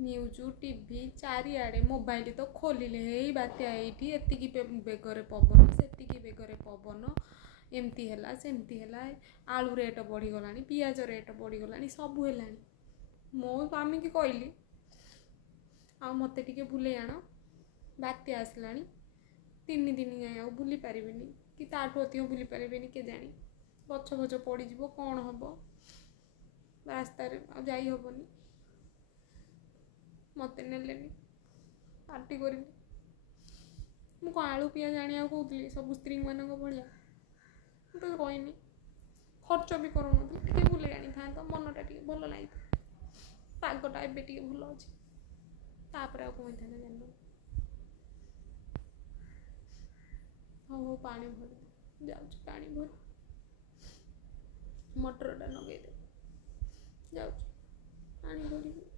news TV चारिआडे mobile तो खोलिले हे बात्या एठी एतिकी बेगरे पवन सेतिकी बेगरे पवन एमती है सेमती है आलू रेट बढ़ीगलानी पियाज रेट बढ़ीगलानी सबू है मो स्वामी की कहली आ मत टे बुले आण बात्या आसला 3 दिन जाए आ बुली पारिनी कि ताठू अधिक बुली पारे के जानी गछ फछ पड़ज कौन हम रास्तार आई हेनी मत ने पार्टी कर मुझे आलू पियाज आने कहती सब स्त्री मान भाया तो कहनी खर्च भी करूनी टे बुले आनी था मनटा टे भल लगी पागटा एवं भल अच्छे तापर आ कौन था जान हाँ पानी भर जाऊँ पानी भर मोटरटा लगे जाऊँ पानी भर